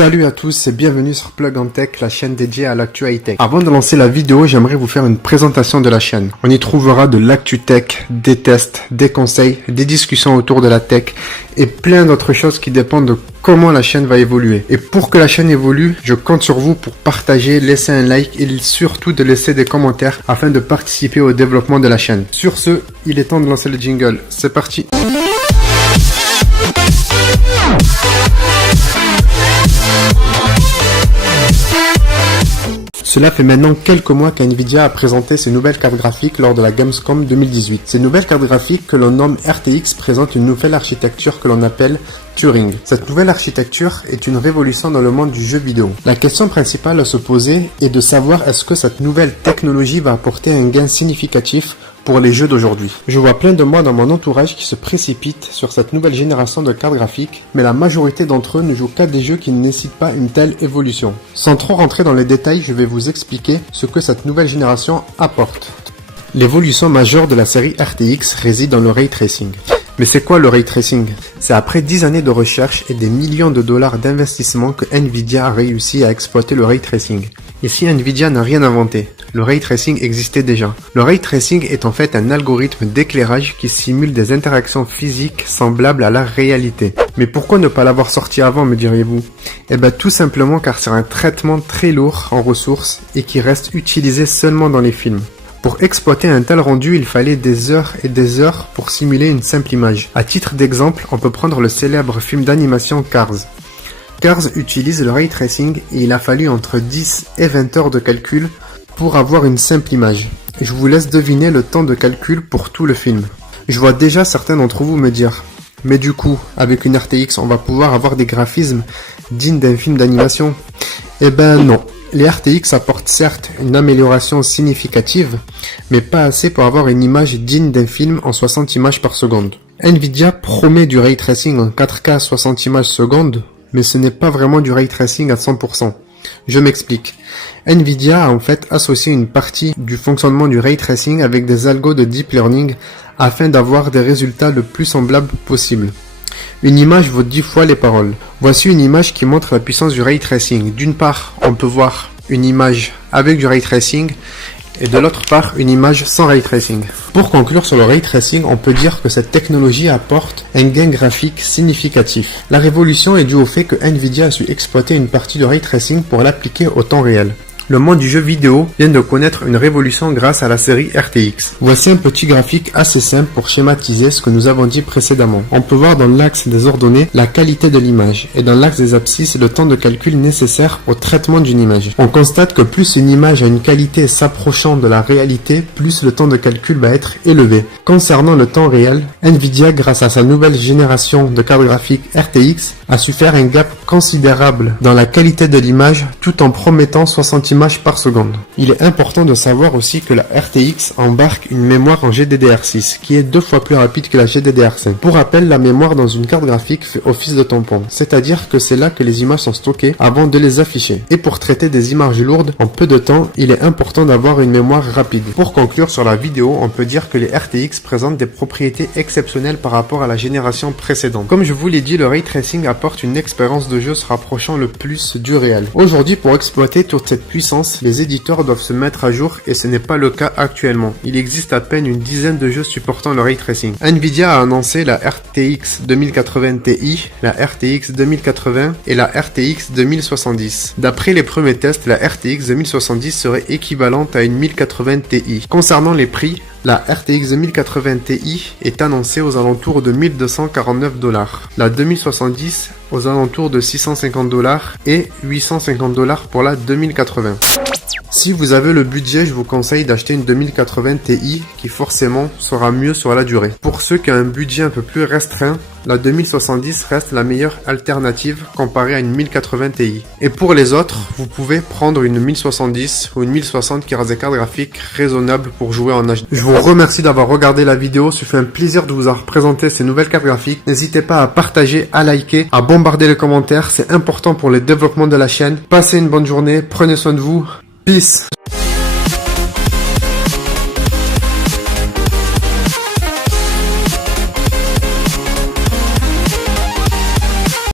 Salut à tous et bienvenue sur Plug on Tech, la chaîne dédiée à l'actu high-tech. Avant de lancer la vidéo, j'aimerais vous faire une présentation de la chaîne. On y trouvera de l'actu tech, des tests, des conseils, des discussions autour de la tech et plein d'autres choses qui dépendent de comment la chaîne va évoluer. Et pour que la chaîne évolue, je compte sur vous pour partager, laisser un like et surtout de laisser des commentaires afin de participer au développement de la chaîne. Sur ce, il est temps de lancer le jingle. C'est parti! Cela fait maintenant quelques mois qu'NVIDIA a présenté ses nouvelles cartes graphiques lors de la Gamescom 2018. Ces nouvelles cartes graphiques que l'on nomme RTX présentent une nouvelle architecture que l'on appelle Turing. Cette nouvelle architecture est une révolution dans le monde du jeu vidéo. La question principale à se poser est de savoir est-ce que cette nouvelle technologie va apporter un gain significatif pour les jeux d'aujourd'hui. Je vois plein de moi dans mon entourage qui se précipitent sur cette nouvelle génération de cartes graphiques, mais la majorité d'entre eux ne jouent qu'à des jeux qui ne nécessitent pas une telle évolution. Sans trop rentrer dans les détails, je vais vous expliquer ce que cette nouvelle génération apporte. L'évolution majeure de la série RTX réside dans le ray tracing. Mais c'est quoi le ray tracing? C'est après 10 années de recherche et des millions de dollars d'investissement que Nvidia a réussi à exploiter le ray tracing. Ici, Nvidia n'a rien inventé. Le ray tracing existait déjà. Le ray tracing est en fait un algorithme d'éclairage qui simule des interactions physiques semblables à la réalité. Mais pourquoi ne pas l'avoir sorti avant, me diriez-vous? Eh bien tout simplement car c'est un traitement très lourd en ressources et qui reste utilisé seulement dans les films. Pour exploiter un tel rendu, il fallait des heures et des heures pour simuler une simple image. À titre d'exemple, on peut prendre le célèbre film d'animation Cars. Cars utilise le ray tracing et il a fallu entre 10 et 20 heures de calcul pour avoir une simple image. Je vous laisse deviner le temps de calcul pour tout le film. Je vois déjà certains d'entre vous me dire « Mais du coup, avec une RTX, on va pouvoir avoir des graphismes dignes d'un film d'animation ?» Eh ben non. Les RTX apportent certes une amélioration significative, mais pas assez pour avoir une image digne d'un film en 60 images par seconde. Nvidia promet du ray tracing en 4K 60 images seconde, mais ce n'est pas vraiment du ray tracing à 100%. Je m'explique. Nvidia a en fait associé une partie du fonctionnement du ray tracing avec des algos de deep learning afin d'avoir des résultats le plus semblables possible. Une image vaut 10 fois les paroles. Voici une image qui montre la puissance du ray tracing. D'une part, on peut voir une image avec du ray tracing et de l'autre part, une image sans ray tracing. Pour conclure sur le ray tracing, on peut dire que cette technologie apporte un gain graphique significatif. La révolution est due au fait que Nvidia a su exploiter une partie du ray tracing pour l'appliquer au temps réel. Le monde du jeu vidéo vient de connaître une révolution grâce à la série RTX. Voici un petit graphique assez simple pour schématiser ce que nous avons dit précédemment. On peut voir dans l'axe des ordonnées la qualité de l'image et dans l'axe des abscisses le temps de calcul nécessaire au traitement d'une image. On constate que plus une image a une qualité s'approchant de la réalité, plus le temps de calcul va être élevé. Concernant le temps réel, Nvidia, grâce à sa nouvelle génération de cartes graphiques RTX, a su faire un gap considérable dans la qualité de l'image tout en promettant 60 images par seconde. Il est important de savoir aussi que la RTX embarque une mémoire en GDDR6 qui est 2 fois plus rapide que la GDDR5. Pour rappel, la mémoire dans une carte graphique fait office de tampon, c'est-à-dire que c'est là que les images sont stockées avant de les afficher. Et pour traiter des images lourdes en peu de temps, il est important d'avoir une mémoire rapide. Pour conclure sur la vidéo, on peut dire que les RTX présentent des propriétés exceptionnelles par rapport à la génération précédente. Comme je vous l'ai dit, le ray tracing apporte une expérience de jeu se rapprochant le plus du réel. Aujourd'hui, pour exploiter toute cette puissance, les éditeurs doivent se mettre à jour et ce n'est pas le cas actuellement. Il existe à peine une dizaine de jeux supportant le ray tracing. Nvidia a annoncé la RTX 2080 Ti, la RTX 2080 et la RTX 2070. D'après les premiers tests, la RTX 2070 serait équivalente à une 1080 Ti. Concernant les prix, la RTX 2080 Ti est annoncée aux alentours de 1249 $. La 2070 aux alentours de 650 $ et 850 $ pour la 2080. Si vous avez le budget, je vous conseille d'acheter une 2080 Ti qui forcément sera mieux sur la durée. Pour ceux qui ont un budget un peu plus restreint, la 2070 reste la meilleure alternative comparée à une 1080 Ti. Et pour les autres, vous pouvez prendre une 1070 ou une 1060 qui reste des cartes graphiques raisonnables pour jouer en HD. Je vous remercie d'avoir regardé la vidéo, ce fut un plaisir de vous avoir présenté ces nouvelles cartes graphiques. N'hésitez pas à partager, à liker, à bombarder les commentaires, c'est important pour le développement de la chaîne. Passez une bonne journée, prenez soin de vous. Peace.